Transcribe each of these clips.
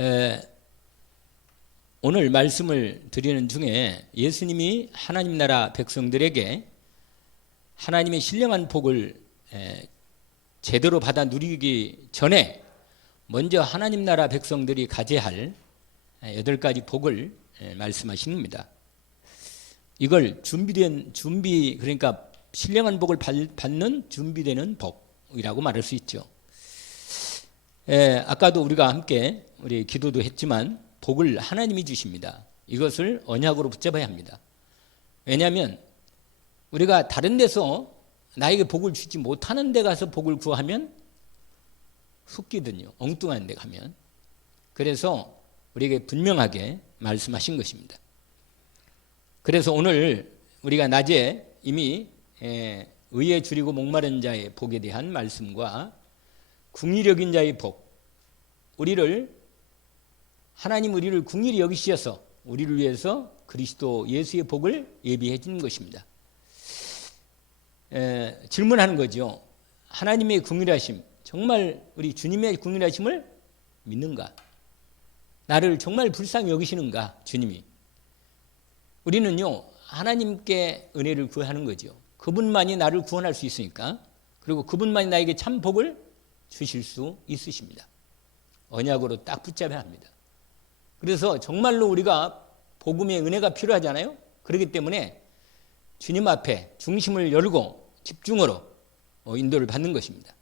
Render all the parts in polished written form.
에, 오늘 말씀을 드리는 중에 예수님이 하나님 나라 백성들에게 하나님의 신령한 복을 제대로 받아 누리기 전에 먼저 하나님 나라 백성들이 가져야 할 8가지 복을 말씀하신 겁니다. 이걸 그러니까 신령한 복을 받는 준비되는 복이라고 말할 수 있죠. 아까도 우리가 함께 우리 기도도 했지만 복을 하나님이 주십니다. 이것을 언약으로 붙잡아야 합니다. 왜냐하면 우리가 다른 데서 나에게 복을 주지 못하는 데 가서 복을 구하면 속기든요. 엉뚱한 데 가면. 그래서 우리에게 분명하게 말씀하신 것입니다. 그래서 오늘 우리가 낮에 이미 의에 줄이고 목마른 자의 복에 대한 말씀과 궁휼히 여긴 자의 복, 하나님 우리를 궁휼히 여기셔서 우리를 위해서 그리스도 예수의 복을 예비해 주는 것입니다. 질문하는 거죠. 하나님의 궁휼하심, 정말 우리 주님의 궁휼하심을 믿는가? 나를 정말 불쌍히 여기시는가? 주님이. 우리는요, 하나님께 은혜를 구하는 거죠. 그분만이 나를 구원할 수 있으니까. 그리고 그분만이 나에게 참 복을 주실 수 있으십니다. 언약으로 딱 붙잡아야 합니다. 그래서 정말로 우리가 복음의 은혜가 필요하잖아요. 그렇기 때문에 주님 앞에 중심을 열고 집중으로 인도를 받는 것입니다.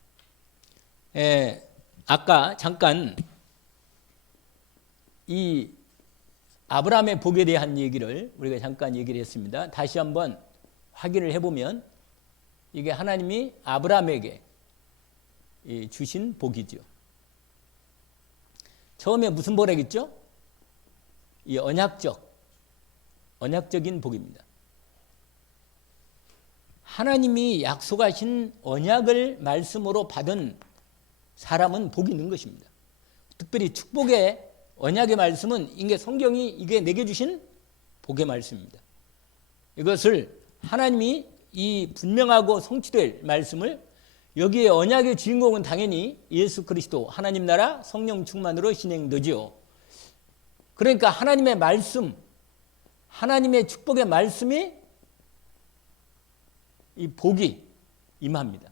아까 잠깐 이 아브라함의 복에 대한 얘기를 우리가 잠깐 얘기를 했습니다. 다시 한번 확인을 해보면 이게 하나님이 아브라함에게 주신 복이죠. 처음에 무슨 복이랬죠? 이 언약적인 복입니다. 하나님이 약속하신 언약을 말씀으로 받은 사람은 복이 있는 것입니다. 특별히 축복의 언약의 말씀은 이게 성경이 이게 내게 주신 복의 말씀입니다. 이것을 하나님이 이 분명하고 성취될 말씀을 여기에 언약의 주인공은 당연히 예수 그리스도 하나님 나라 성령 충만으로 진행되지요. 그러니까 하나님의 말씀, 하나님의 축복의 말씀이 이 복이 임합니다.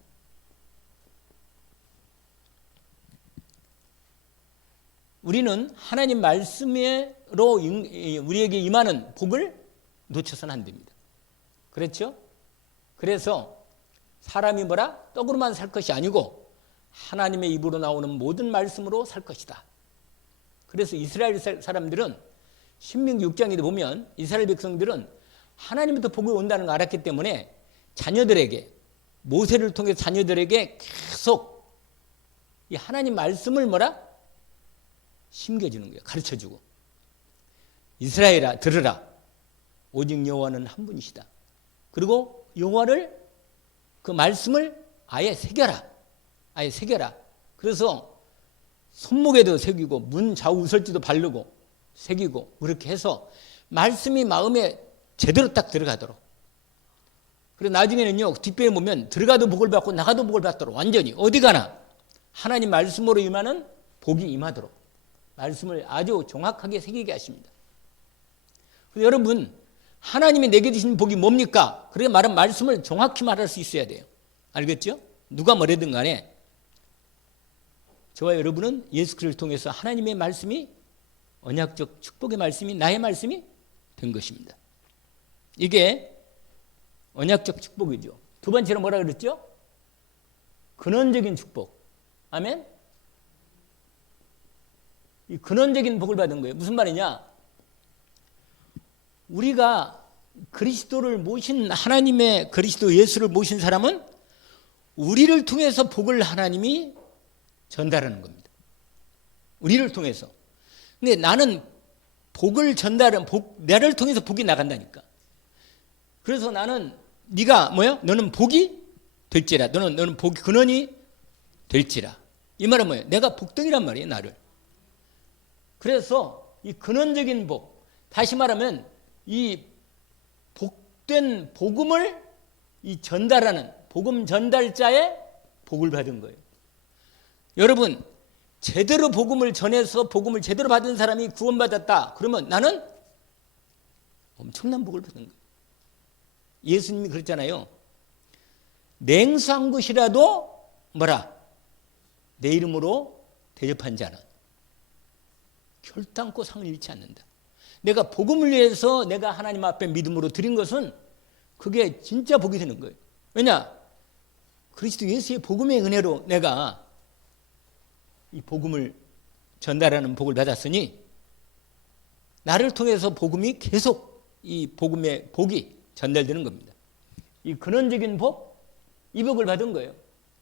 우리는 하나님 말씀으로 우리에게 임하는 복을 놓쳐서는 안 됩니다. 그렇죠? 그래서 사람이 떡으로만 살 것이 아니고 하나님의 입으로 나오는 모든 말씀으로 살 것이다. 그래서 이스라엘 사람들은 신명기 6장에 보면 이스라엘 백성들은 하나님부터 복이 온다는 걸 알았기 때문에 자녀들에게 모세를 통해 자녀들에게 계속 이 하나님 말씀을 심겨주는 거예요. 가르쳐주고. 이스라엘아 들으라. 오직 여호와는 한 분이시다. 그리고 여호와를 그 말씀을 아예 새겨라. 그래서 손목에도 새기고 문 좌우 우설지도 바르고 새기고 그렇게 해서 말씀이 마음에 제대로 딱 들어가도록. 그리고 나중에는요, 뒷배에 보면 들어가도 복을 받고 나가도 복을 받도록 완전히 어디 가나 하나님 말씀으로 임하는 복이 임하도록 말씀을 아주 정확하게 새기게 하십니다. 여러분, 하나님이 내게 주신 복이 뭡니까? 그렇게 말한 말씀을 정확히 말할 수 있어야 돼요. 알겠죠? 누가 뭐래든 간에 저와 여러분은 예수 그리스도를 통해서 하나님의 말씀이 언약적 축복의 말씀이 나의 말씀이 된 것입니다. 이게 언약적 축복이죠. 두 번째로 뭐라 그랬죠? 근원적인 축복. 아멘? 이 근원적인 복을 받은 거예요. 무슨 말이냐? 우리가 그리스도를 모신 하나님의 그리스도 예수를 모신 사람은 우리를 통해서 복을 하나님이 전달하는 겁니다. 우리를 통해서. 근데 나는 복을 나를 통해서 복이 나간다니까. 그래서 나는 네가 너는 복이 될지라. 너는 복이 근원이 될지라. 이 말은 뭐예요? 내가 복덩이란 말이에요, 나를. 그래서 이 근원적인 복, 다시 말하면 이 복된 복음을 전달하는 복음 전달자의 복을 받은 거예요. 여러분, 제대로 복음을 전해서 복음을 제대로 받은 사람이 구원받았다. 그러면 나는 엄청난 복을 받는 거예요. 예수님이 그랬잖아요. 냉수한 것이라도 뭐라? 내 이름으로 대접한 자는 결단코 상을 잃지 않는다. 내가 복음을 위해서 내가 하나님 앞에 믿음으로 드린 것은 그게 진짜 복이 되는 거예요. 왜냐? 그리스도 예수의 복음의 은혜로 내가 이 복음을 전달하는 복을 받았으니 나를 통해서 복음이 계속 이 복음의 복이 전달되는 겁니다. 이 근원적인 복, 이 복을 받은 거예요.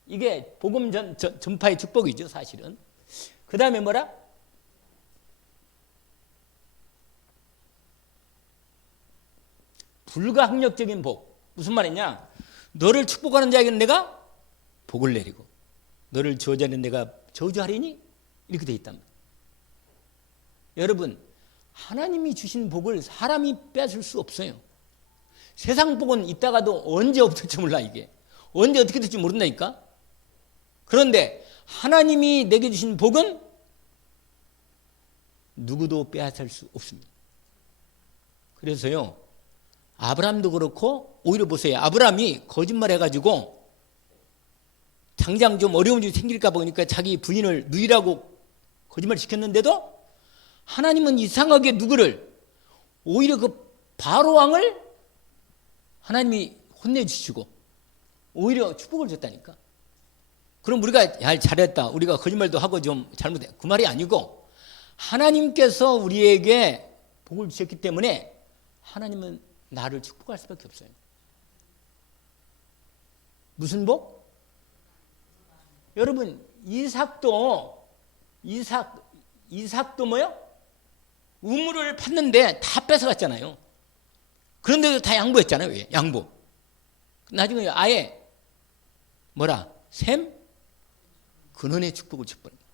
이게 복음 전파의 축복이죠, 사실은. 그 다음에 뭐라? 불가항력적인 복. 무슨 말이냐? 너를 축복하는 자에게는 내가 복을 내리고 너를 저주하는 내가 저주하리니? 이렇게 되어 있단 말이에요. 여러분, 하나님이 주신 복을 사람이 뺏을 수 없어요. 세상 복은 있다가도 언제 없을지 몰라. 이게 언제 어떻게 될지 모른다니까. 그런데 하나님이 내게 주신 복은 누구도 빼앗을 수 없습니다. 그래서요, 아브라함도 그렇고, 오히려 보세요. 아브라함이 거짓말해가지고 당장 좀 어려움이 생길까 보니까 자기 부인을 누이라고 거짓말 시켰는데도 하나님은 이상하게 누구를, 오히려 그 바로 왕을 하나님이 혼내주시고 오히려 축복을 줬다니까. 그럼 우리가 야, 잘했다, 우리가 거짓말도 하고 좀 잘못해, 그 말이 아니고 하나님께서 우리에게 복을 주셨기 때문에 하나님은 나를 축복할 수밖에 없어요. 무슨 복? 여러분, 이삭도 뭐요? 우물을 팠는데 다 뺏어갔잖아요. 그런데도 다 양보했잖아요. 왜? 양보. 나중에 아예 뭐라? 셈? 근원의 축복을 축복합니다.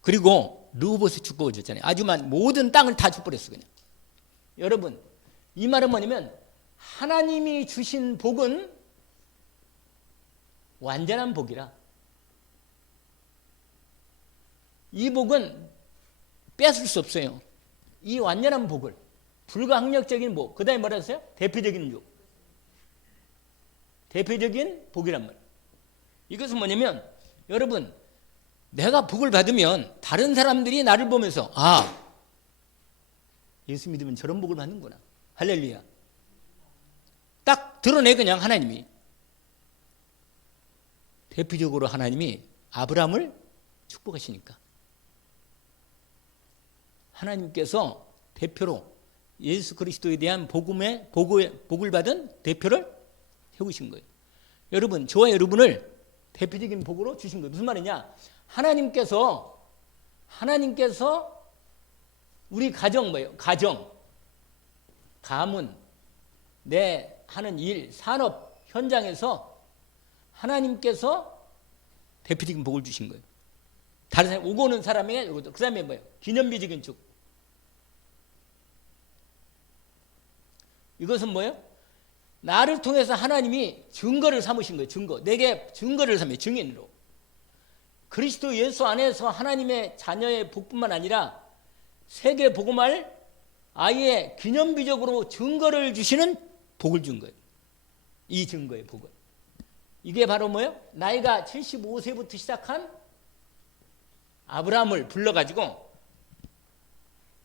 그리고 르호봇의 축복을 줬잖아요. 아주만 모든 땅을 다 축복했어 그냥. 여러분, 이 말은 뭐냐면 하나님이 주신 복은 완전한 복이라. 이 복은 뺏을 수 없어요. 이 완전한 복을, 불가항력적인 복, 그 다음에 뭐라 했어요? 대표적인 복. 대표적인 복이란 말. 이것은 뭐냐면, 여러분, 내가 복을 받으면 다른 사람들이 나를 보면서 아, 예수 믿으면 저런 복을 받는구나. 할렐루야. 딱 드러내 그냥 하나님이. 대표적으로 하나님이 아브라함을 축복하시니까. 하나님께서 대표로 예수 그리스도에 대한 복을 받은 대표를 세우신 거예요. 여러분, 저와 여러분을 대표적인 복으로 주신 거예요. 무슨 말이냐? 하나님께서 우리 가정 뭐예요? 가정, 가문, 내 하는 일, 산업 현장에서 하나님께서 대표적인 복을 주신 거예요. 다른 사람, 오고 오는 사람에게, 그 다음에 뭐예요? 기념비적인 축. 이것은 뭐예요? 나를 통해서 하나님이 증거를 삼으신 거예요. 증거. 내게 증거를 삼으신 증인으로. 그리스도 예수 안에서 하나님의 자녀의 복뿐만 아니라 세계 복음할 아예 기념비적으로 증거를 주시는 복을 준 거예요. 이 증거의 복을. 이게 바로 뭐예요? 나이가 75세부터 시작한 아브라함을 불러가지고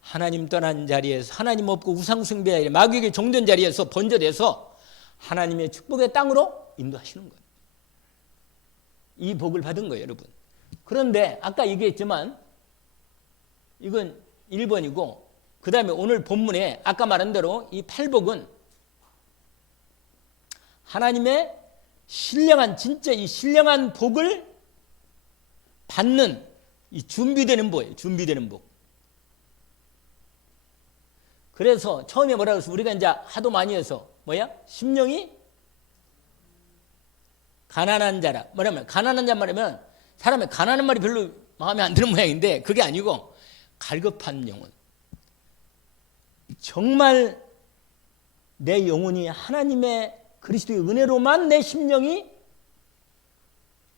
하나님 떠난 자리에서, 하나님 없고 우상 숭배, 마귀에게 종된 자리에서 번져내서 하나님의 축복의 땅으로 인도하시는 거예요. 이 복을 받은 거예요, 여러분. 그런데 아까 얘기했지만 이건 1번이고, 그 다음에 오늘 본문에 아까 말한 대로 이 8복은 하나님의 신령한, 진짜 이 신령한 복을 받는 이 준비되는 복이에요. 준비되는 복. 그래서 처음에 뭐라고 해서 우리가 이제 하도 많이 해서 뭐야? 심령이 가난한 자라. 뭐냐면 가난한 자 말하면 사람의 가난한 말이 별로 마음에 안 드는 모양인데 그게 아니고 갈급한 영혼. 정말 내 영혼이 하나님의 그리스도의 은혜로만 내 심령이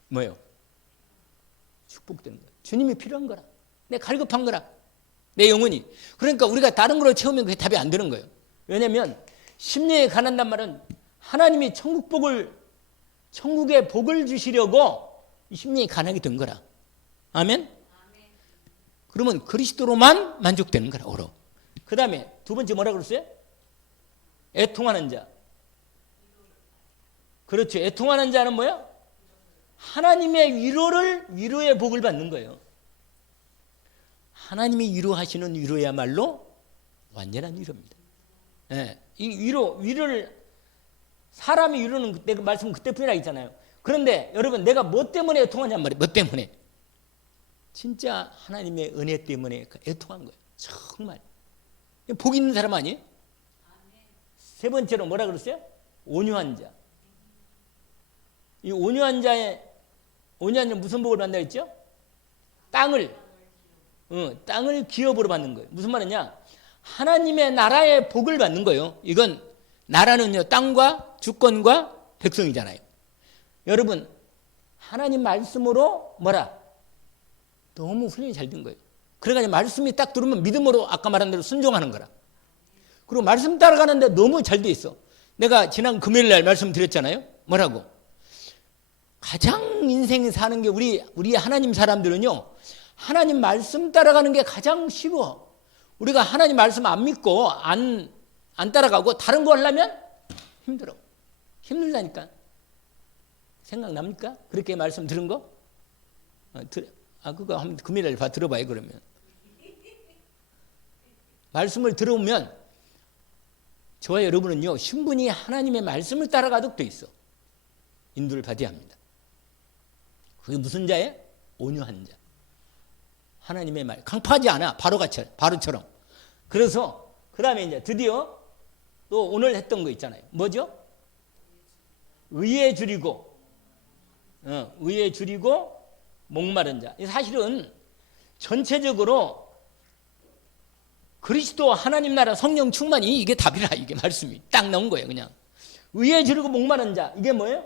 뭐예요? 축복되는 거야. 주님이 필요한 거라. 내 갈급한 거라. 내 영혼이. 그러니까 우리가 다른 걸로 채우면 그게 답이 안 되는 거예요. 왜냐하면 심령에 가난단 말은 하나님이 천국의 복을 주시려고 이 심령이 가난하게 된 거라. 아멘? 그러면 그리스도로만 만족되는 거라. 오로. 그 다음에 두 번째 뭐라 그랬어요? 애통하는 자. 그렇죠. 애통하는 자는 뭐야? 하나님의 위로의 복을 받는 거예요. 하나님이 위로하시는 위로야말로 완전한 위로입니다. 예, 이 위로를 사람이 위로는 내가 말씀 그때뿐이라 했잖아요. 그런데 여러분 내가 뭐 때문에 애통하냔 말이에요. 뭐 때문에? 진짜 하나님의 은혜 때문에 애통한 거예요. 정말. 복 있는 사람 아니에요? 세 번째로 뭐라 그랬어요? 온유한 자. 이 온유한 자는 무슨 복을 받는다 했죠? 땅을 기업으로 받는 거예요. 무슨 말이냐? 하나님의 나라의 복을 받는 거예요. 이건 나라는요, 땅과 주권과 백성이잖아요. 여러분, 하나님 말씀으로 너무 훈련이 잘 된 거예요. 그래가지고 말씀이 딱 들으면 믿음으로 아까 말한 대로 순종하는 거라. 그리고 말씀 따라가는데 너무 잘 돼 있어. 내가 지난 금요일 날 말씀드렸잖아요. 뭐라고? 가장 인생 사는 게 우리 하나님 사람들은요, 하나님 말씀 따라가는 게 가장 쉬워. 우리가 하나님 말씀 안 믿고 안 따라가고 다른 거 하려면 힘들어. 힘들다니까. 생각납니까? 그렇게 말씀 들은 거? 그거 한번 금요일에 들어봐요. 그러면 말씀을 들어오면 저와 여러분은요, 충분히 하나님의 말씀을 따라가도록 돼 있어. 인도를 받아야 합니다. 그게 무슨 자예요? 온유한 자. 하나님의 말 강파하지 않아. 바로처럼. 그래서 그 다음에 이제 드디어 또 오늘 했던 거 있잖아요. 뭐죠? 의에 줄이고 목마른 자. 사실은 전체적으로 그리스도 하나님 나라 성령 충만이 이게 답이라. 이게 말씀이 딱 나온 거예요. 그냥 의에 줄이고 목마른 자. 이게 뭐예요?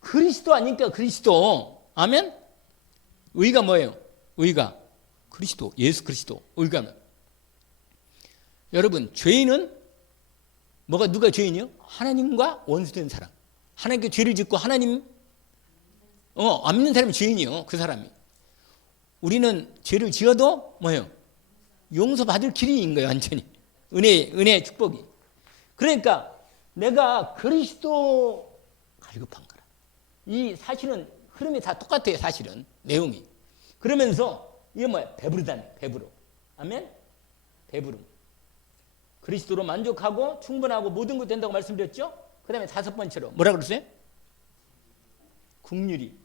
그리스도 아니까 그리스도. 아멘? 의가 뭐예요? 의가 그리스도, 예수 그리스도. 의가. 여러분, 죄인은 누가 죄인이요? 하나님과 원수된 사람. 하나님께 죄를 짓고 하나님 안 믿는 사람이 죄인이요. 그 사람이. 우리는 죄를 지어도 뭐예요? 용서받을 길이인 거예요. 완전히. 은혜의 축복이. 그러니까 내가 그리스도 갈급한 거라. 이 사실은 흐름이 다 똑같아요. 사실은 내용이. 그러면서 이게 뭐야? 배부르다네. 배부르. 아멘? 배부름. 그리스도로 만족하고 충분하고 모든 것 된다고 말씀드렸죠? 그 다음에 다섯 번째로 뭐라 그랬어요? 긍휼이.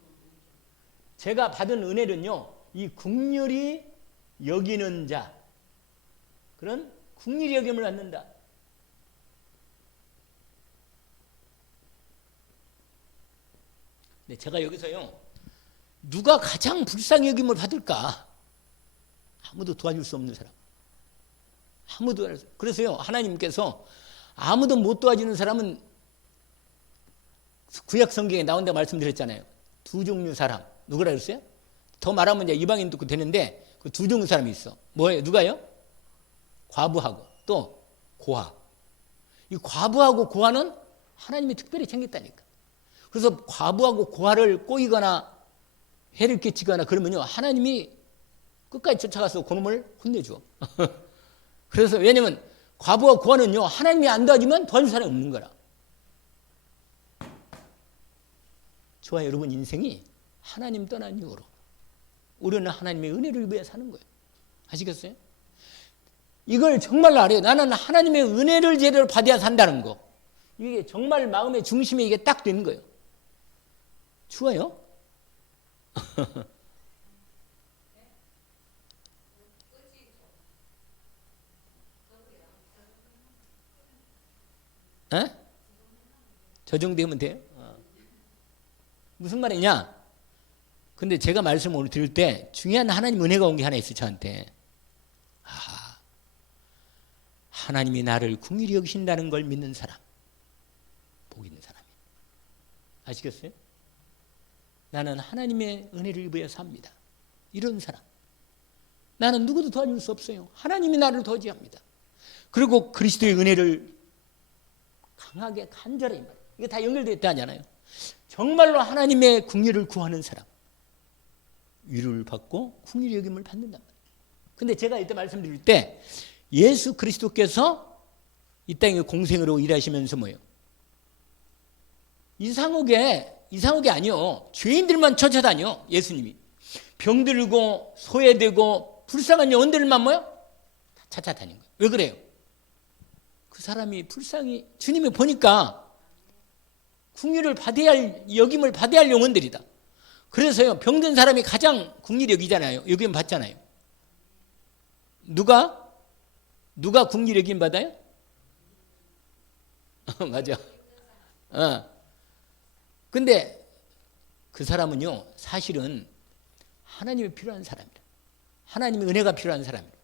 제가 받은 은혜는요, 이 긍휼이 여기는 자, 그런 긍휼이 여김을 받는다. 네, 제가 여기서요, 누가 가장 불쌍히 여김을 받을까? 아무도 도와줄 수 없는 사람. 아무도. 그래서요, 하나님께서 아무도 못 도와주는 사람은 구약 성경에 나온다고 말씀드렸잖아요. 두 종류 사람. 누구라 그랬어요? 더 말하면 이제 이방인도 되는데 그 두 종류 사람이 있어. 뭐예요? 누가요? 과부하고 또 고아. 이 과부하고 고아는 하나님이 특별히 챙겼다니까. 그래서 과부하고 고아를 꼬이거나 해를 끼치거나 그러면요, 하나님이 끝까지 쫓아가서 그놈을 혼내줘. 그래서 왜냐면 과부와 고아는요, 하나님이 안 도와주면 도와줄 사람이 없는 거라. 저와 여러분 인생이 하나님 떠난 이후로 우리는 하나님의 은혜를 위해 사는 거예요. 아시겠어요? 이걸 정말로 알아요. 나는 하나님의 은혜를 제대로 받아야 산다는 거. 이게 정말 마음의 중심에 이게 딱 되는 거예요. 추워요? 에? 저 정도 되면 돼요? 무슨 말이냐? 근데 제가 말씀을 오늘 드릴 때 중요한 하나님 은혜가 온 게 하나 있어요. 저한테. 하나님이 나를 긍휼히 여기신다는 걸 믿는 사람. 복 있는 사람이. 아시겠어요? 나는 하나님의 은혜를 입어야 삽니다. 이런 사람. 나는 누구도 도와줄 수 없어요. 하나님이 나를 도와줘야 합니다. 그리고 그리스도의 은혜를 강하게 간절히 말해요. 이게 다 연결되어 있다잖아요. 정말로 하나님의 긍휼을 구하는 사람, 위로를 받고 긍휼의 여김을 받는단 말이에요. 근데 제가 이때 말씀드릴 때 예수 그리스도께서 이 땅에 공생으로 일하시면서 뭐예요? 이상하게 아니요. 죄인들만 쫓아다녀. 예수님이 병들고 소외되고 불쌍한 영혼들만 뭐요? 다 찾아다닌 거예요. 왜 그래요? 그 사람이 불쌍히 주님이 보니까 긍휼을 받아야 할, 여김을 받아야 할 영혼들이다. 그래서요, 병든 사람이 가장 긍휼히 여기잖아요. 여김 받잖아요. 누가 긍휼히 여김 받아요? 맞아. 근데 그 사람은요, 사실은 하나님이 필요한 사람이다. 하나님의 은혜가 필요한 사람이다.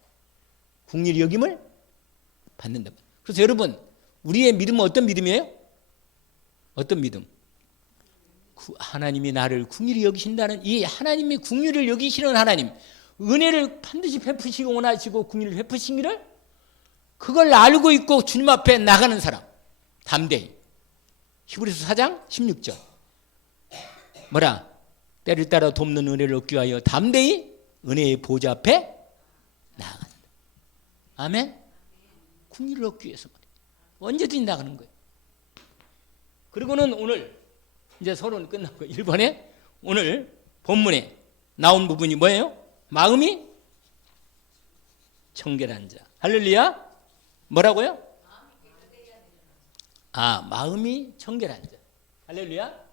긍휼히 여김을 받는다. 그래서 여러분, 우리의 믿음은 어떤 믿음이에요? 어떤 믿음? 하나님이 나를 긍휼히 여기신다는 이 하나님이 긍휼을 여기시는 하나님, 은혜를 반드시 베푸시고 원하시고 긍휼을 베푸시기를 그걸 알고 있고 주님 앞에 나가는 사람, 담대히. 히브리서 4장 16절 뭐라? 때를 따라 돕는 은혜를 얻기 위하여 담대히 은혜의 보좌 앞에 나아간다. 아멘? 긍휼을 얻기 위해서 말이에요. 언제든지 나가는 거예요. 그리고는 오늘 이제 서론은 끝났고 1번에 오늘 본문에 나온 부분이 뭐예요? 마음이 청결한 자. 할렐루야. 뭐라고요? 마음이 청결한 자. 할렐루야.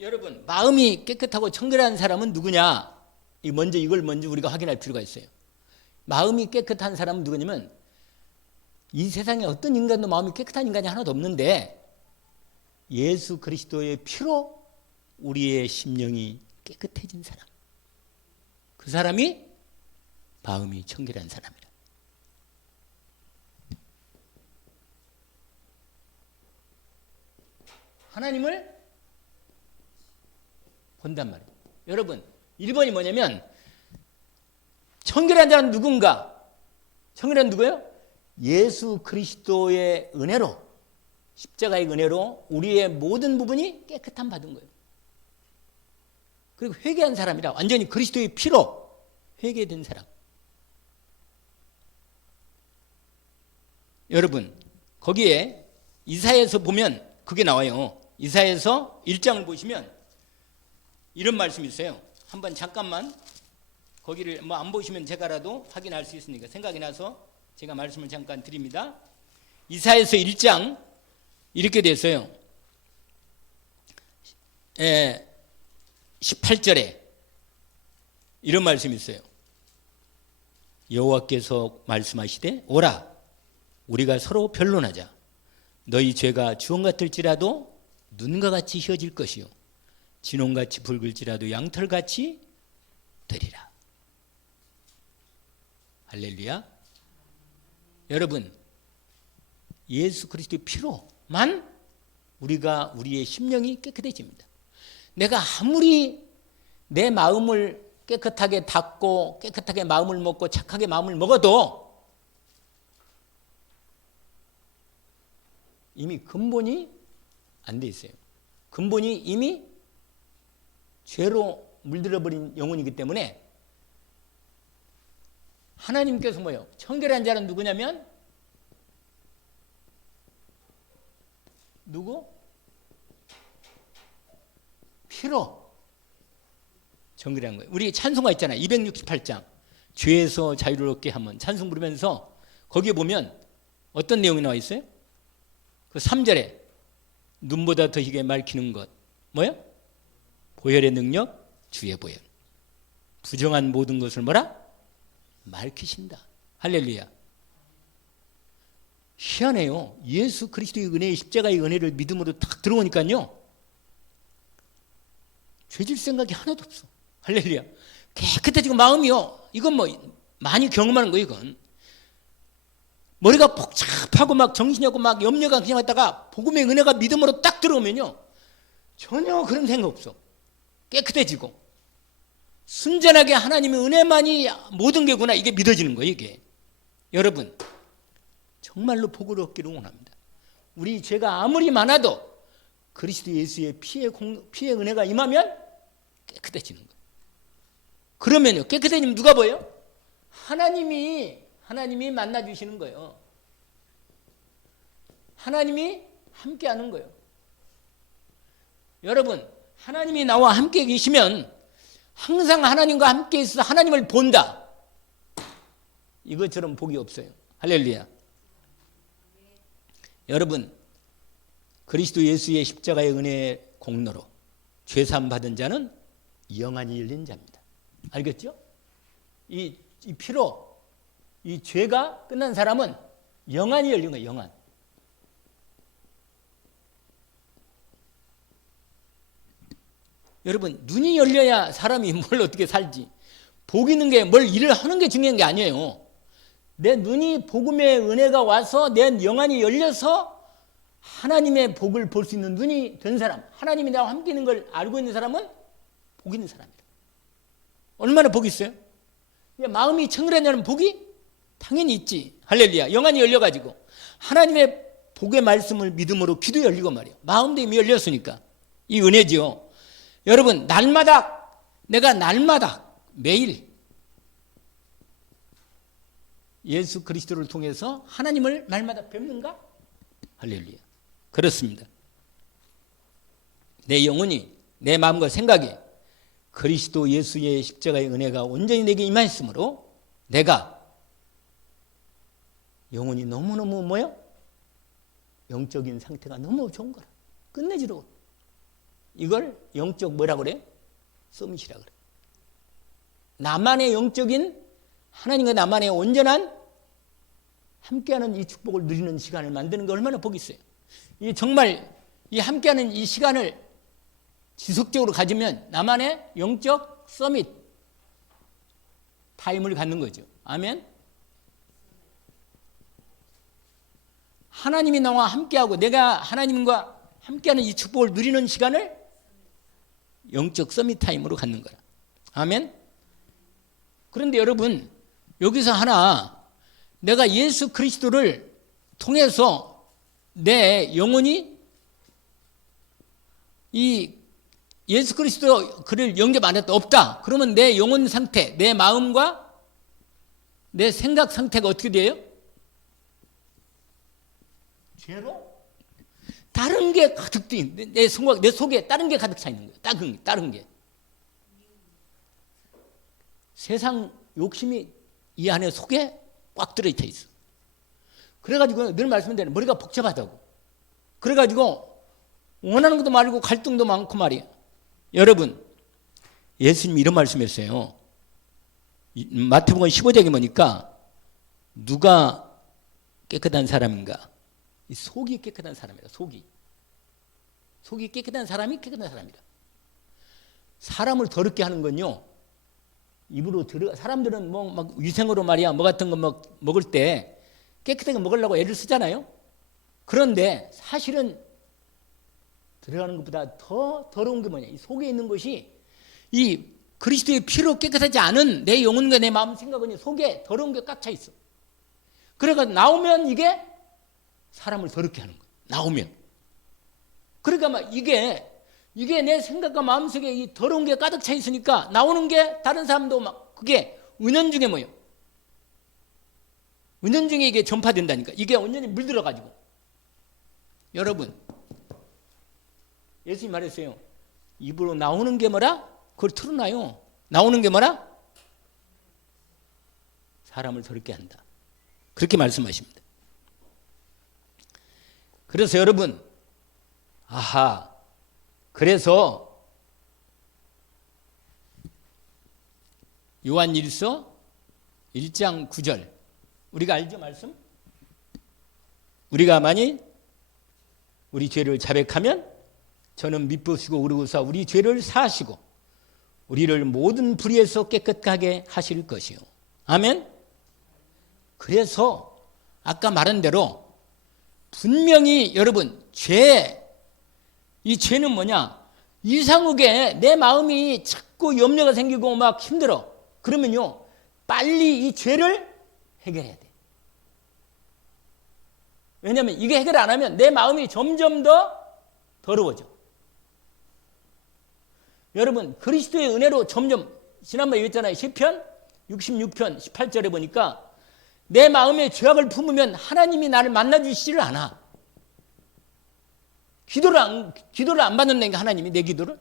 여러분, 마음이 깨끗하고 청결한 사람은 누구냐? 이걸 먼저 우리가 확인할 필요가 있어요. 마음이 깨끗한 사람은 누구냐면 이 세상에 어떤 인간도 마음이 깨끗한 인간이 하나도 없는데 예수 그리스도의 피로 우리의 심령이 깨끗해진 사람, 그 사람이 마음이 청결한 사람이라. 하나님을 본단 말이에요. 여러분, 1번이 뭐냐면 청결한 자는 누군가? 청결한 누구예요? 예수 그리스도의 은혜로, 십자가의 은혜로 우리의 모든 부분이 깨끗함 받은 거예요. 그리고 회개한 사람이라, 완전히 그리스도의 피로 회개된 사람. 여러분, 거기에 이사야에서 보면 그게 나와요. 이사야에서 1장을 보시면 이런 말씀이 있어요. 한번 잠깐만 거기를 안 보시면 제가라도 확인할 수 있으니까 생각이 나서 제가 말씀을 잠깐 드립니다. 이사야에서 1장 이렇게 됐어요. 18절에 이런 말씀이 있어요. 여호와께서 말씀하시되 오라 우리가 서로 변론하자. 너희 죄가 주홍 같을지라도 눈과 같이 휘어질 것이요 진홍같이 붉을지라도 양털같이 되리라. 할렐루야. 여러분, 예수 그리스도의 피로만 우리의 심령이 깨끗해집니다. 내가 아무리 내 마음을 깨끗하게 닦고 깨끗하게 마음을 먹고 착하게 마음을 먹어도 이미 근본이 안 돼 있어요. 근본이 이미 죄로 물들어버린 영혼이기 때문에 하나님께서 뭐예요? 청결한 자는 누구냐면 누구? 피로 정결한 거예요. 우리 찬송가 있잖아요. 268장 죄에서 자유를 얻게 하면 찬송 부르면서 거기에 보면 어떤 내용이 나와 있어요? 그 3절에 눈보다 더 희게 밝히는 것 뭐요? 보혈의 능력 주의 보혈. 부정한 모든 것을 뭐라? 밝히신다. 할렐루야. 희한해요. 예수 그리스도의 은혜의 십자가의 은혜를 믿음으로 딱 들어오니까요 죄질 생각이 하나도 없어. 할렐루야. 깨끗해지고 마음이요. 이건 많이 경험하는 거예요. 이건 머리가 복잡하고 막 정신이 없고 막 염려가 그냥 했다가 복음의 은혜가 믿음으로 딱 들어오면요 전혀 그런 생각 없어. 깨끗해지고 순전하게 하나님의 은혜만이 모든 게구나, 이게 믿어지는 거예요. 이게 여러분 정말로 복을 얻기를 원합니다. 우리 죄가 아무리 많아도 그리스도 예수의 피의 은혜가 임하면 깨끗해지는 거예요. 그러면요, 깨끗해지면 누가 보여요? 하나님이 만나주시는 거예요. 하나님이 함께하는 거예요. 여러분, 하나님이 나와 함께 계시면 항상 하나님과 함께 있어서 하나님을 본다. 이것처럼 복이 없어요. 할렐루야. 여러분, 그리스도 예수의 십자가의 은혜의 공로로 죄사함 받은 자는 영안이 열린 자입니다. 알겠죠? 이 피로 이 죄가 끝난 사람은 영안이 열린 거예요. 영안. 여러분, 눈이 열려야 사람이 뭘 어떻게 살지. 복 있는 게 뭘 일을 하는 게 중요한 게 아니에요. 내 눈이 복음의 은혜가 와서 내 영안이 열려서 하나님의 복을 볼 수 있는 눈이 된 사람, 하나님이 나와 함께 있는 걸 알고 있는 사람은 복 있는 사람이다. 얼마나 복이 있어요? 마음이 청결하냐는 복이 당연히 있지. 할렐루야. 영안이 열려가지고 하나님의 복의 말씀을 믿음으로 귀도 열리고 말이에요. 마음도 이미 열렸으니까 이 은혜지요. 여러분, 내가 날마다 매일 예수 그리스도를 통해서 하나님을 날마다 뵙는가? 할렐루야. 그렇습니다. 내 영혼이, 내 마음과 생각이 그리스도 예수의 십자가의 은혜가 온전히 내게 임하였으므로 내가 영혼이 너무너무 뭐요? 영적인 상태가 너무 좋은 거라. 끝내주라고. 이걸 영적 뭐라고 그래? 서밋이라고 그래. 나만의 영적인, 하나님과 나만의 온전한 함께하는 이 축복을 누리는 시간을 만드는 게 얼마나 복이 있어요. 이 정말 이 함께하는 이 시간을 지속적으로 가지면 나만의 영적 서밋 타임을 갖는 거죠. 아멘. 하나님이 나와 함께하고 내가 하나님과 함께하는 이 축복을 누리는 시간을 영적 서밋 타임으로 갖는 거라. 아멘. 그런데 여러분, 여기서 하나, 내가 예수 그리스도를 통해서 내 영혼이 이 예수 그리스도 그를 영접 안 했다, 없다. 그러면 내 영혼 상태, 내 마음과 내 생각 상태가 어떻게 돼요? 죄로? 다른 게 가득 돼. 내 속에 다른 게 가득 차 있는 거예요. 다른 게. 세상 욕심이 이 안에 속에 꽉 들어있어 있어. 그래가지고 늘 말씀드리는 머리가 복잡하다고. 그래가지고 원하는 것도 말고 갈등도 많고 말이야. 여러분, 예수님이 이런 말씀했어요. 마태복음 15장에 보니까 누가 깨끗한 사람인가? 이 속이 깨끗한 사람이라. 속이 깨끗한 사람이 깨끗한 사람이라. 사람을 더럽게 하는 건요, 입으로 사람들은 뭐 막 위생으로 말이야, 뭐 같은 거 먹을 때 깨끗하게 먹으려고 애를 쓰잖아요. 그런데 사실은 들어가는 것보다 더 더러운 게 뭐냐? 이 속에 있는 것이 이 그리스도의 피로 깨끗하지 않은 내 영혼과 내 마음 생각은 속에 더러운 게 꽉 차 있어. 그러니까 나오면 이게 사람을 더럽게 하는 거야. 나오면. 그러니까 막 이게 내 생각과 마음속에 이 더러운 게 가득 차 있으니까 나오는 게 다른 사람도 막 그게 은연중에 뭐예요? 은연중에 이게 전파된다니까. 이게 온전히 물들어가지고. 여러분, 예수님이 말했어요. 입으로 나오는 게 뭐라? 그걸 틀어놔요. 나오는 게 뭐라? 사람을 더럽게 한다. 그렇게 말씀하십니다. 그래서 여러분, 그래서 요한일서 1장 9절 우리가 알죠? 말씀? 우리가 만일 우리 죄를 자백하면 저는 미쁘시고 의로우사 우리 죄를 사하시고 우리를 모든 불의에서 깨끗하게 하실 것이요. 아멘. 그래서 아까 말한 대로 분명히 여러분 이 죄는 뭐냐? 이상하게 내 마음이 자꾸 염려가 생기고 막 힘들어. 그러면요, 빨리 이 죄를 해결해야 돼. 왜냐하면 이게 해결 안 하면 내 마음이 점점 더 더러워져. 여러분, 그리스도의 은혜로 점점, 지난번에 얘기했잖아요. 시편 66편 18절에 보니까 내 마음에 죄악을 품으면 하나님이 나를 만나주시지를 않아. 기도를 안 받는다니까, 하나님이 내 기도를.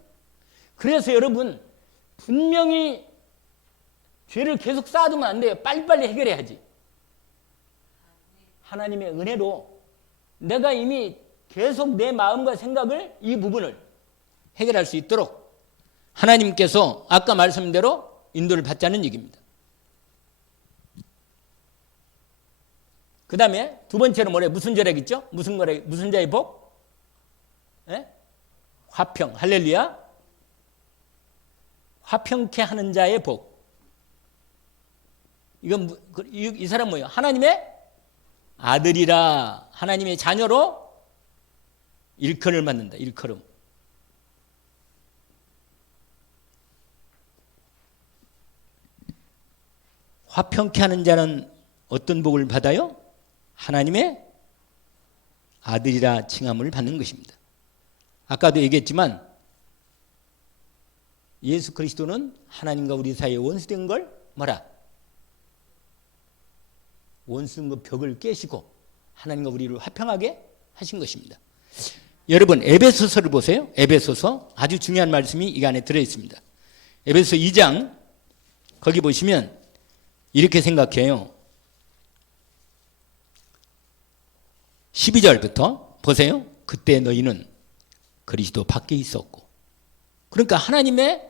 그래서 여러분, 분명히 죄를 계속 쌓아두면 안 돼요. 빨리빨리 해결해야지. 하나님의 은혜로 내가 이미 계속 내 마음과 생각을, 이 부분을 해결할 수 있도록 하나님께서 아까 말씀한 대로 인도를 받자는 얘기입니다. 그 다음에 두 번째로 뭐래? 무슨 절약이죠? 무슨 자의 복? 예? 화평, 할렐루야. 화평케 하는 자의 복. 이건 이 사람 뭐예요? 하나님의 아들이라, 하나님의 자녀로 일컬음을 받는다. 일컬음. 화평케 하는 자는 어떤 복을 받아요? 하나님의 아들이라 칭함을 받는 것입니다. 아까도 얘기했지만 예수 그리스도는 하나님과 우리 사이에 원수된 걸 뭐라? 원수된 그 벽을 깨시고 하나님과 우리를 화평하게 하신 것입니다. 여러분, 에베소서를 보세요. 에베소서, 아주 중요한 말씀이 이 안에 들어있습니다. 에베소 2장 거기 보시면 이렇게 생각해요. 12절부터 보세요. 그때 너희는 그리스도 밖에 있었고, 그러니까 하나님의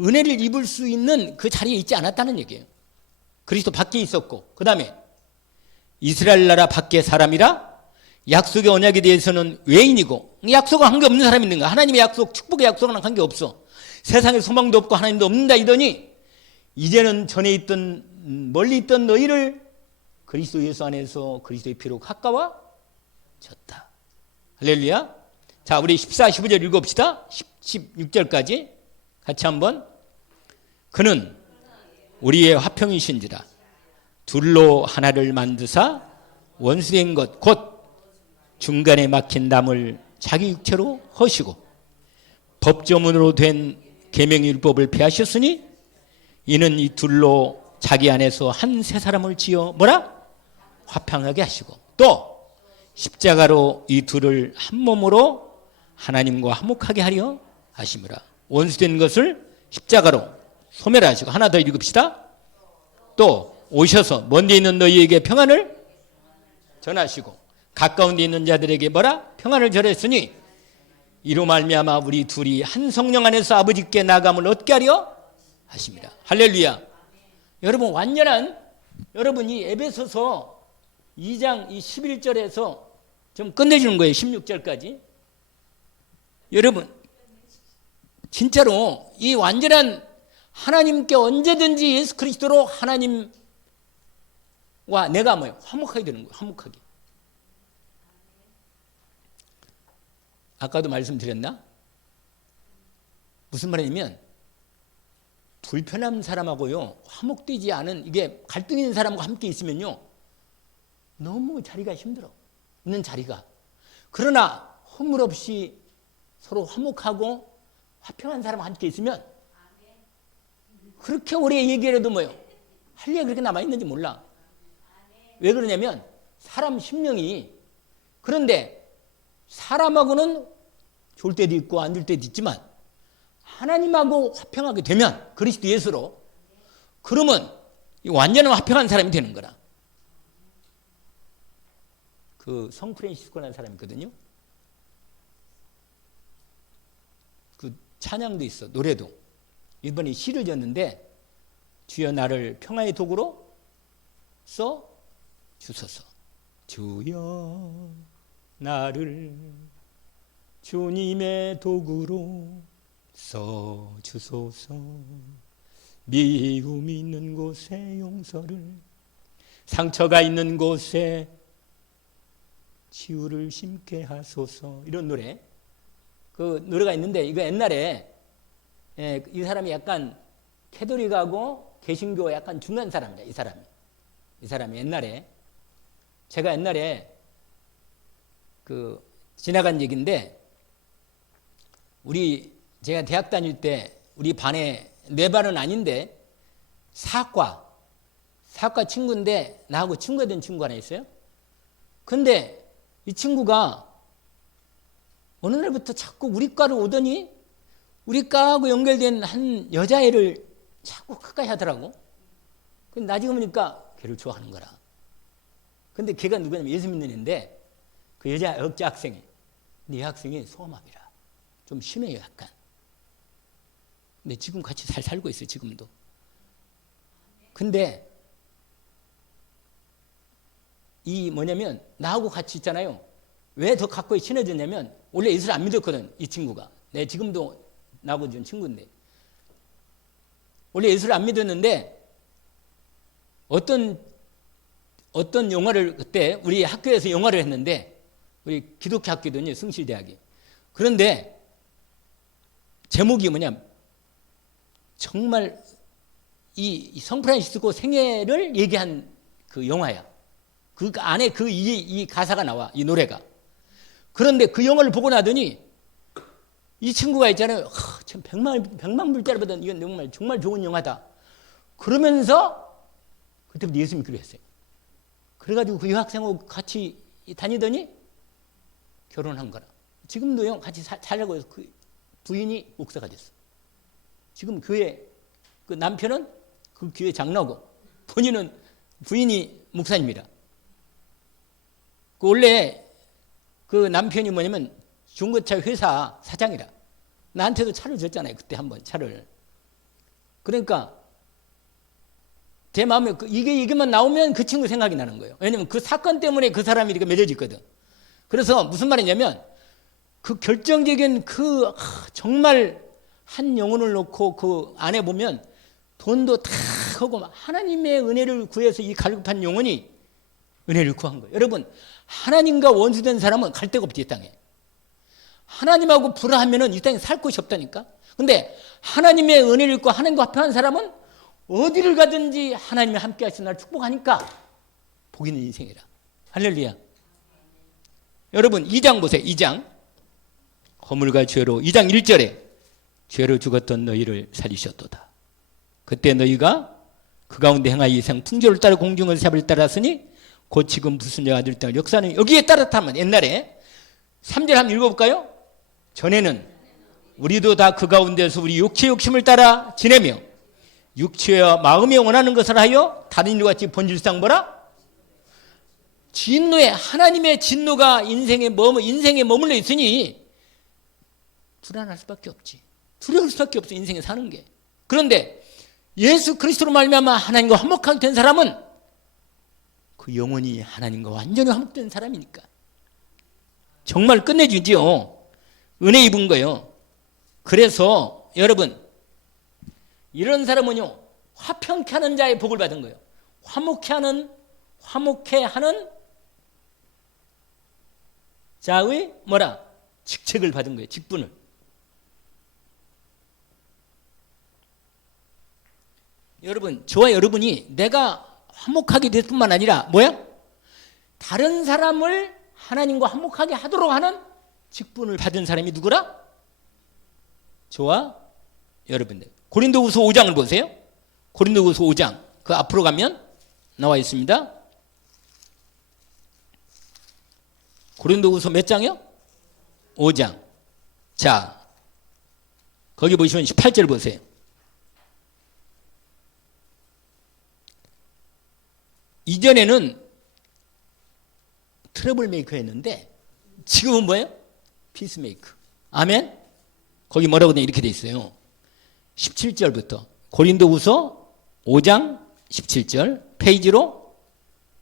은혜를 입을 수 있는 그 자리에 있지 않았다는 얘기예요. 그리스도 밖에 있었고, 그 다음에 이스라엘 나라 밖에 사람이라 약속의 언약에 대해서는 외인이고, 약속은 한 게 없는 사람이 있는가? 하나님의 약속, 축복의 약속은 한 게 없어. 세상에 소망도 없고 하나님도 없는다 이더니 이제는 전에 있던 멀리 있던 너희를 그리스도 예수 안에서 그리스도의 피로 가까워졌다. 할렐루야. 자, 우리 14, 15절 읽어봅시다. 16절까지 같이 한번. 그는 우리의 화평이신지라 둘로 하나를 만드사 원수된 것 곧 중간에 막힌 담을 자기 육체로 허시고 법조문으로 된 계명율법을 폐하셨으니 이는 이 둘로 자기 안에서 한 세 사람을 지어 뭐라? 화평하게 하시고, 또 십자가로 이 둘을 한 몸으로 하나님과 화목하게 하려 하심이라. 원수된 것을 십자가로 소멸하시고, 하나 더 읽읍시다. 또 오셔서 먼데 있는 너희에게 평안을 전하시고 가까운 데 있는 자들에게 뭐라? 평안을 전했으니 이로 말미암아 우리 둘이 한 성령 안에서 아버지께 나감을 얻게 하려 하십니다. 할렐루야. 여러분, 완전한, 여러분 이 에베소서 2장 이 11절에서 좀 끝내주는 거예요. 16절까지. 여러분, 진짜로 이 완전한 하나님께 언제든지 예수 그리스도로 하나님과 내가 뭐예요? 화목하게 되는 거예요. 화목하게. 아까도 말씀드렸나? 무슨 말이냐면 불편한 사람하고요, 화목되지 않은, 이게 갈등 있는 사람과 함께 있으면요 너무 자리가 힘들어. 있는 자리가. 그러나 허물 없이 서로 화목하고 화평한 사람과 함께 있으면 그렇게 오래 얘기를 해도 뭐예요? 할 얘기가 그렇게 남아있는지 몰라. 왜 그러냐면 사람 심령이, 그런데 사람하고는 좋을 때도 있고 안 좋을 때도 있지만 하나님하고 화평하게 되면 그리스도 예수로, 그러면 완전한 화평한 사람이 되는 거라. 그 성프란시스코라는 사람이 있거든요. 그 찬양도 있어, 노래도. 이번에 시를 졌는데 주여 나를 평화의 도구로 써 주소서. 주여 나를 주님의 도구로 써 주소서. 미움이 있는 곳에 용서를, 상처가 있는 곳에 치유를 심게 하소서. 이런 노래. 그 노래가 있는데 이거 옛날에 이 사람이 약간 캐톨릭하고 개신교 약간 중간 사람이다. 이 사람이 옛날에 제가 옛날에 그 지나간 얘기인데 제가 대학 다닐 때 우리 반에 내 반은 아닌데 사과 친구인데 나하고 친구가 된 친구 하나 있어요. 근데 이 친구가 어느 날부터 자꾸 우리 과로 오더니 우리 과하고 연결된 한 여자애를 자꾸 가까이 하더라고. 근데 나중에 보니까 걔를 좋아하는 거라. 근데 걔가 누구냐면 예수 믿는 애인데 그 여자 학생이. 근데 이 학생이 소아마비라. 좀 심해요, 약간. 근데 지금 같이 잘 살고 있어요, 지금도. 근데 이 뭐냐면 나하고 같이 있잖아요. 왜 더 가까이 친해졌냐면 원래 예수를 안 믿었거든, 이 친구가. 내 지금도 나하고 좀 친구인데. 원래 예수를 안 믿었는데 어떤 영화를 그때 우리 학교에서 영화를 했는데 우리 기독교 학교거든요, 승실대학이. 그런데 제목이 뭐냐, 정말 이 성프란시스코 생애를 얘기한 그 영화야. 그 안에 이 가사가 나와, 이 노래가. 그런데 그 영화를 보고 나더니 이 친구가 있잖아요. 참 100만 불짜리보다 이건 정말 좋은 영화다. 그러면서 그때부터 예수 믿기로 했어요. 그래가지고 그 여학생하고 같이 다니더니 결혼한 거라. 지금도요, 같이 살려고 해서 그 부인이 목사가 됐어. 지금 교회, 그 남편은 그 교회 장로고, 부인이 목사님이라. 그 원래 그 남편이 뭐냐면 중고차 회사 사장이라. 나한테도 차를 줬잖아요, 그때 한번 차를. 그러니까 제 마음에 이게만 나오면 그 친구 생각이 나는 거예요. 왜냐면 그 사건 때문에 그 사람이 이렇게 맺어졌거든. 그래서 무슨 말이냐면 그 결정적인 정말 한 영혼을 놓고 그 안에 보면 돈도 다 하고 하나님의 은혜를 구해서 이 갈급한 영혼이 은혜를 구한 거예요. 여러분, 하나님과 원수된 사람은 갈 데가 없지, 이 땅에. 하나님하고 불화하면은 이 땅에 살 곳이 없다니까. 근데 하나님의 은혜를 입고 하나님과 합한 사람은 어디를 가든지 하나님이 함께 하시는 날 축복하니까 복 있는 인생이라. 할렐루야. 여러분 2장 보세요. 2장 허물과 죄로 2장 1절에 죄로 죽었던 너희를 살리셨도다. 그때 너희가 그 가운데 행하여 이상 풍조를 따라 공중의 삽을 따랐으니 곧 지금 불순종 아들 땅을 역사는 여기에 따랐다면 옛날에 3절 한번 읽어볼까요? 전에는 우리도 다 그 가운데서 우리 육체 욕심을 따라 지내며 육체와 마음이 원하는 것을 하여 다른 일과 같이 본질상 뭐라? 진노에 하나님의 진노가 인생에 머물러 있으니 불안할 수밖에 없지. 두려울 수밖에 없어, 인생에 사는 게. 그런데 예수 그리스도로 말미암아 하나님과 화목하게 된 사람은 그 영혼이 하나님과 완전히 화목된 사람이니까 정말 끝내주지요. 은혜 입은 거예요. 그래서 여러분 이런 사람은요 화평케 하는 자의 복을 받은 거예요. 화목케 하는 자의 뭐라? 직책을 받은 거예요. 직분을. 여러분, 저와 여러분이 내가 화목하게 될 뿐만 아니라 뭐야? 다른 사람을 하나님과 화목하게 하도록 하는 직분을 받은 사람이 누구라? 저와 여러분들. 고린도후서 5장을 보세요. 고린도후서 5장. 그 앞으로 가면 나와 있습니다. 고린도후서 몇 장이요? 5장. 자, 거기 보시면 18절 보세요. 이전에는 트러블 메이커였는데 지금은 뭐예요? 피스메이커. 아멘? 거기 뭐라고 이렇게 돼 있어요. 17절부터 고린도후서 5장 17절 페이지로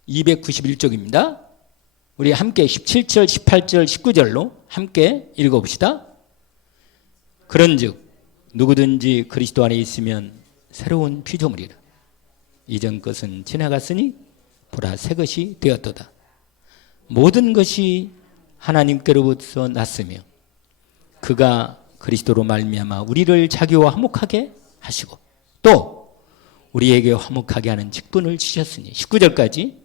291쪽입니다. 우리 함께 17절, 18절, 19절로 함께 읽어봅시다. 그런즉 누구든지 그리스도 안에 있으면 새로운 피조물이라. 이전 것은 지나갔으니 보라 새 것이 되었도다. 모든 것이 하나님께로부터 났으며 그가 그리스도로 말미암아 우리를 자기와 화목하게 하시고 또 우리에게 화목하게 하는 직분을 주셨으니 19절까지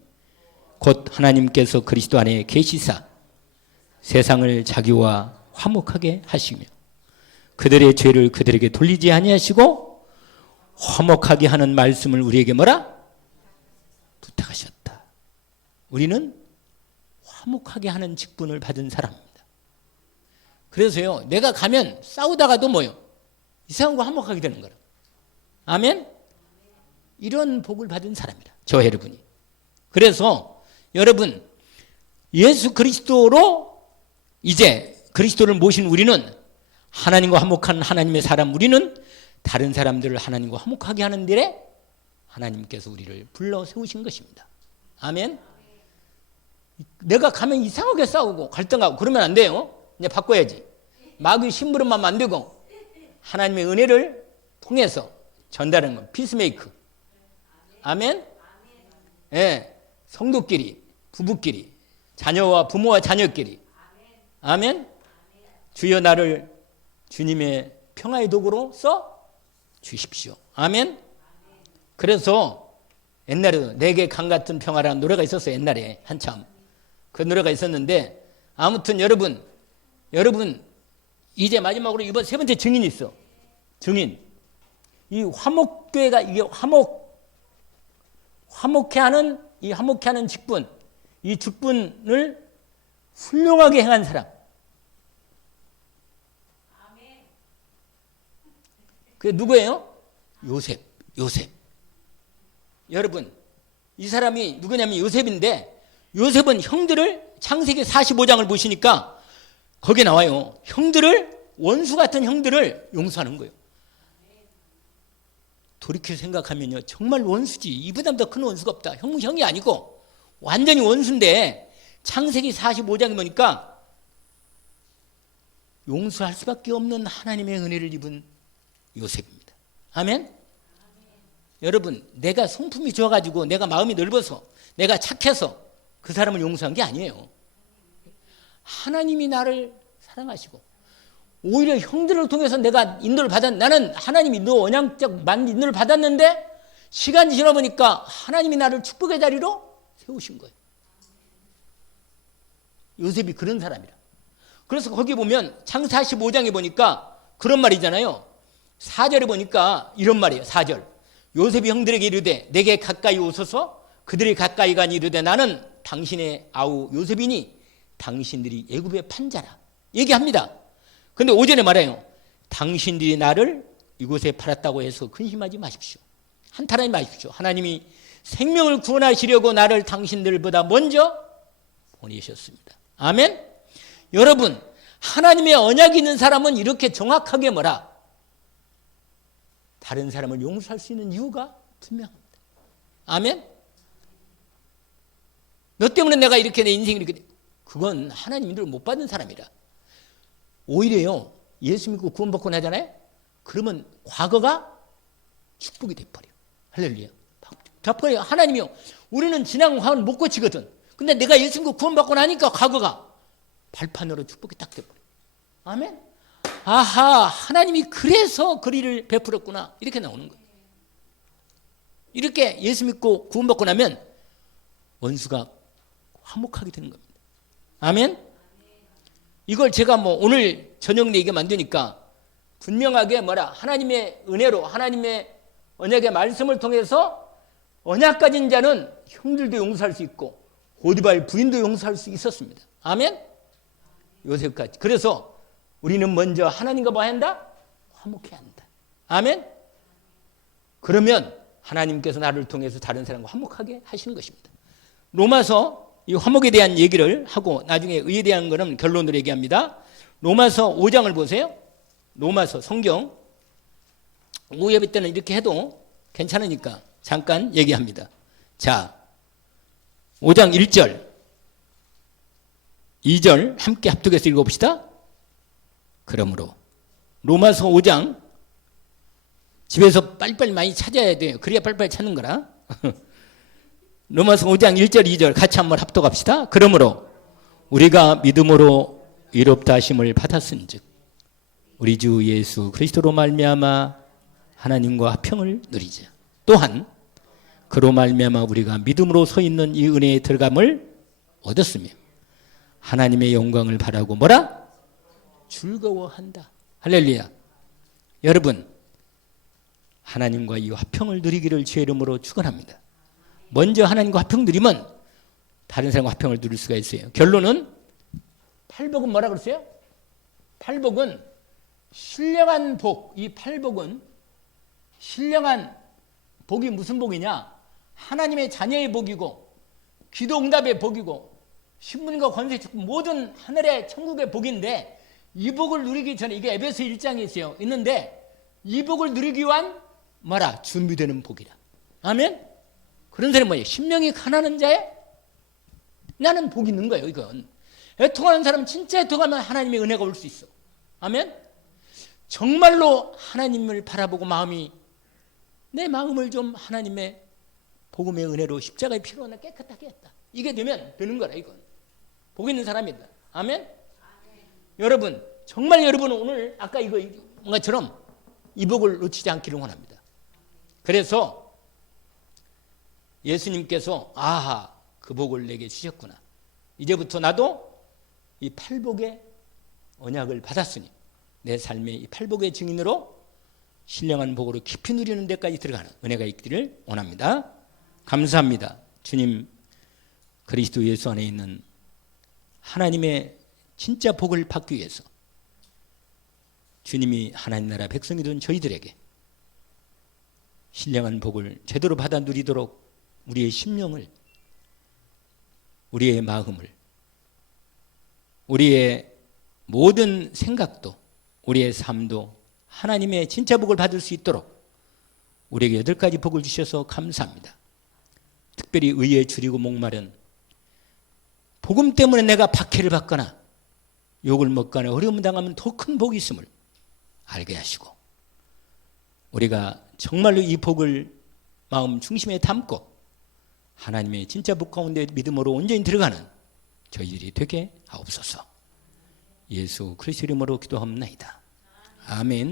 곧 하나님께서 그리스도 안에 계시사 세상을 자기와 화목하게 하시며 그들의 죄를 그들에게 돌리지 아니하시고 화목하게 하는 말씀을 우리에게 뭐라? 부탁하셨다. 우리는 화목하게 하는 직분을 받은 사람입니다. 그래서요, 내가 가면 싸우다가도 뭐요? 이 사람과 화목하게 되는 거라. 아멘? 이런 복을 받은 사람이라. 저 여러분이. 그래서 여러분, 예수 그리스도로 이제 그리스도를 모신 우리는 하나님과 화목한 하나님의 사람, 우리는 다른 사람들을 하나님과 화목하게 하는 일에 하나님께서 우리를 불러 세우신 것입니다. 아멘? 내가 가면 이상하게 싸우고 갈등하고 그러면 안 돼요. 이제 바꿔야지. 마귀 심부름만 만들고 하나님의 은혜를 통해서 전달하는 건 피스메이크. 아멘? 예, 성도끼리, 부부끼리, 자녀와 부모와 자녀끼리. 아멘? 주여 나를 주님의 평화의 도구로 써 주십시오. 아멘? 그래서 옛날에도 내게 강 같은 평화라는 노래가 있었어요. 옛날에 한참. 그 노래가 있었는데 아무튼 여러분 이제 마지막으로 이번 세 번째 증인이 있어. 증인. 이 화목교회가 이게 화목해 하는 직분, 이 직분을 훌륭하게 행한 사람. 그게 누구예요? 요셉. 여러분, 이 사람이 누구냐면 요셉인데 요셉은 형들을 창세기 45장을 보시니까 거기에 나와요. 원수 같은 형들을 용서하는 거예요. 돌이켜 생각하면요. 정말 원수지. 이보다 더 큰 원수가 없다. 형이 아니고 완전히 원수인데 창세기 45장에 보니까 용서할 수밖에 없는 하나님의 은혜를 입은 요셉입니다. 아멘? 여러분, 내가 성품이 좋아가지고 내가 마음이 넓어서 내가 착해서 그 사람을 용서한 게 아니에요. 하나님이 나를 사랑하시고 오히려 형들을 통해서 내가 인도를 나는 하나님이 너 언양적 인도를 받았는데 시간이 지나보니까 하나님이 나를 축복의 자리로 세우신 거예요. 요셉이 그런 사람이라. 그래서 거기 보면 창세기 45장에 보니까 그런 말이잖아요. 4절에 보니까 이런 말이에요. 4절. 요셉이 형들에게 이르되 내게 가까이 오소서 그들이 가까이 가니 이르되 나는 당신의 아우 요셉이니 당신들이 애굽의 판자라 얘기합니다. 그런데 5절에 말해요. 당신들이 나를 이곳에 팔았다고 해서 근심하지 마십시오. 한탄하지 마십시오. 하나님이 생명을 구원하시려고 나를 당신들보다 먼저 보내셨습니다. 아멘? 여러분, 하나님의 언약이 있는 사람은 이렇게 정확하게 뭐라? 다른 사람을 용서할 수 있는 이유가 분명합니다. 아멘? 너 때문에 내가 이렇게 내 인생이 이렇게 그건 하나님 인도를 못 받은 사람이라. 오히려요. 예수 믿고 구원받고 나잖아요. 그러면 과거가 축복이 돼버려. 할렐루야. 갚아요. 하나님이요. 우리는 지난 과거는 못 고치거든. 근데 내가 예수 믿고 구원받고 나니까 과거가 발판으로 축복이 딱 돼버려. 아멘? 아하, 하나님이 그래서 그리를 베풀었구나. 이렇게 나오는 거예요. 이렇게 예수 믿고 구원받고 나면 원수가 화목하게 되는 겁니다. 아멘? 이걸 제가 오늘 저녁 내 얘기 만드니까 분명하게 하나님의 은혜로 하나님의 언약의 말씀을 통해서 언약 가진 자는 형들도 용서할 수 있고 고디발 부인도 용서할 수 있었습니다. 아멘? 요셉까지. 그래서 우리는 먼저 하나님과 뭐 한다? 화목해야 한다. 아멘? 그러면 하나님께서 나를 통해서 다른 사람과 화목하게 하시는 것입니다. 로마서 이 화목에 대한 얘기를 하고 나중에 의에 대한 거는 결론으로 얘기합니다. 로마서 5장을 보세요. 로마서 성경 오예배 때는 이렇게 해도 괜찮으니까 잠깐 얘기합니다. 자, 5장 1절 2절 함께 합독해서 읽어봅시다. 그러므로 로마서 5장 집에서 빨리빨리 많이 찾아야 돼요. 그래야 빨리빨리 찾는 거라. 로마서 5장 1절 2절 같이 한번 합독합시다. 그러므로 우리가 믿음으로 의롭다 하심을 받았은즉 우리 주 예수 그리스도로 말미암아 하나님과 화평을 누리자. 또한 그로 말미암아 우리가 믿음으로 서 있는 이 은혜에 들어감을 얻었으며 하나님의 영광을 바라고 뭐라? 즐거워한다. 할렐루야. 여러분, 하나님과 이 화평을 누리기를 주의 이름으로 축원합니다. 먼저 하나님과 화평 누리면 다른 사람과 화평을 누릴 수가 있어요. 결론은 팔복은 뭐라 그랬어요? 팔복은 신령한 복. 이 팔복은 신령한 복이 무슨 복이냐? 하나님의 자녀의 복이고 기도 응답의 복이고 신분과 권세 모든 하늘의 천국의 복인데 이 복을 누리기 전에 이게 에베소 1장에 있어요. 있는데 이 복을 누리기 위한 뭐라? 준비되는 복이라. 아멘? 그런 사람이 뭐예요? 심령이 가난한 자에 나는 복이 있는 거예요. 이건 애통하는 사람은 진짜 애통하면 하나님의 은혜가 올 수 있어. 아멘? 정말로 하나님을 바라보고 내 마음을 좀 하나님의 복음의 은혜로 십자가의 피로 나 깨끗하게 했다. 이게 되면 되는 거라. 이건 복 있는 사람이다. 아멘? 여러분, 정말 여러분은 오늘 아까 이것처럼 이 복을 놓치지 않기를 원합니다. 그래서 예수님께서 아하, 그 복을 내게 주셨구나. 이제부터 나도 이 팔복의 언약을 받았으니 내 삶의 이 팔복의 증인으로 신령한 복으로 깊이 누리는 데까지 들어가는 은혜가 있기를 원합니다. 감사합니다. 주님 그리스도 예수 안에 있는 하나님의 진짜 복을 받기 위해서 주님이 하나님 나라 백성이 된 저희들에게 신령한 복을 제대로 받아 누리도록 우리의 심령을, 우리의 마음을, 우리의 모든 생각도, 우리의 삶도 하나님의 진짜 복을 받을 수 있도록 우리에게 8가지 복을 주셔서 감사합니다. 특별히 의에 줄이고 목마른 복음 때문에 내가 박해를 받거나 욕을 먹거나 어려움을 당하면 더 큰 복이 있음을 알게 하시고 우리가 정말로 이 복을 마음 중심에 담고 하나님의 진짜 복 가운데 믿음으로 온전히 들어가는 저희들이 되게 하옵소서. 예수 그리스도 이름으로 기도합니다. 아멘.